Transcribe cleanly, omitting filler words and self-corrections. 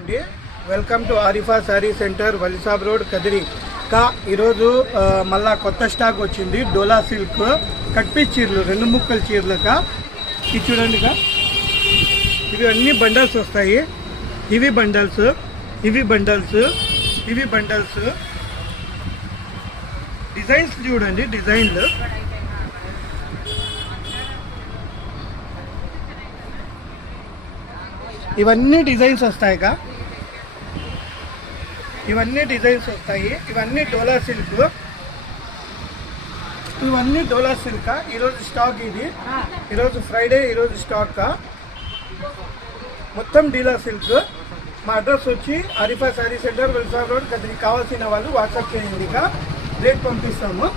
అండి welcome to Arifa sari centre Walisab road Kadiri కా ఈరోజు మళ్ళా కొత్త స్టాక్ వచ్చింది. డోలా సిల్క్ కట్ పీస్ చీరలు 2 ముక్కల చీరలక ఇది చూడండి. ఇవి అన్ని బండల్స్ వస్తాయి. ఇవి బండల్స్ డిజైన్స్ చూడండి. డిజైన్లు ఇవన్నీ డిజైన్స్ వస్తాయిగా. ఇవన్నీ డోలా సిల్క్ ఈరోజు స్టాక్. ఇది ఈరోజు ఫ్రైడే, ఈరోజు స్టాక్ మొత్తం డీలా సిల్క్. మా అడ్రస్ వచ్చి ఆరిఫా సారీ సెంటర్ వలిసాబ్ రోడ్ కదిరి. కావాల్సిన వాళ్ళు వాట్సాప్ చేయండి. రేట్ పంపిస్తాము.